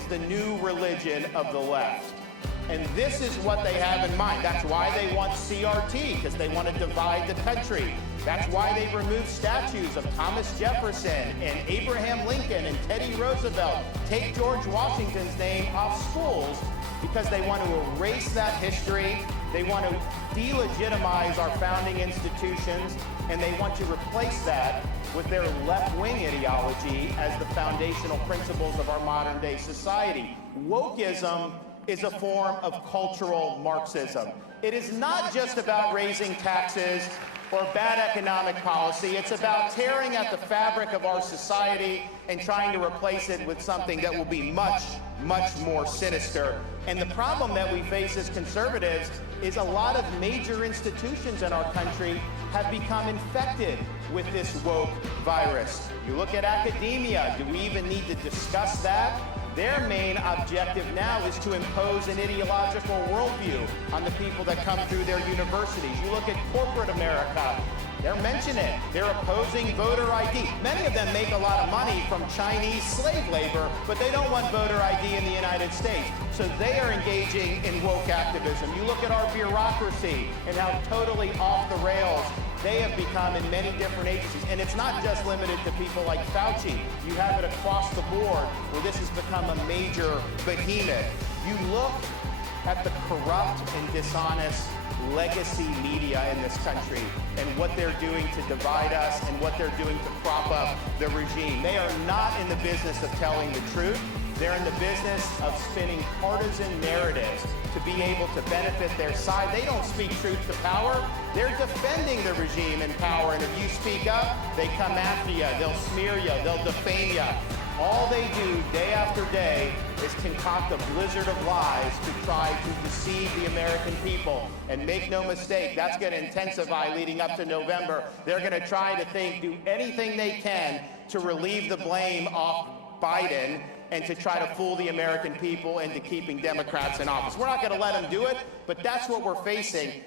is the new religion of the left. And this is what they have in mind. That's why they want CRT, because they want to divide the country. That's why they removed statues of Thomas Jefferson and Abraham Lincoln and Teddy Roosevelt. Take George Washington's name off schools, because they want to erase that history. They want to delegitimize our founding institutions, and they want to replace that with their left-wing ideology as the foundational principles of our modern-day society. Wokeism is a form of cultural Marxism. It is not just about raising taxes or bad economic policy. It's about tearing at the fabric of our society and trying to replace it with something that will be much, much more sinister. And the problem that we face as conservatives is a lot of major institutions in our country have become infected with this woke virus. You look at academia, do we even need to discuss that? Their main objective now is to impose an ideological worldview on the people that come through their universities. You look at corporate America, they're mentioning it. They're opposing voter ID. Many of them make a lot of money from Chinese slave labor, but they don't want voter ID in the United States. So they are engaging in woke activism. You look at our bureaucracy and how totally off the rails they have become in many different agencies. And it's not just limited to people like Fauci. You have it across the board where this has become a major behemoth. You look at the corrupt and dishonest legacy media in this country and what they're doing to divide us and what they're doing to prop up the regime. They are not in the business of telling the truth. They're in the business of spinning partisan narratives to be able to benefit their side. They don't speak truth to power. They're defending the regime in power. And if you speak up, they come after you. They'll smear you. They'll defame you. All they do day after day is concoct a blizzard of lies to try to deceive the American people. And make no mistake, that's going to intensify leading up to November. They're going to try to do anything they can to relieve the blame off Biden and to try to fool the American people into keeping Democrats in office. We're not going to let them do it, but that's what we're facing.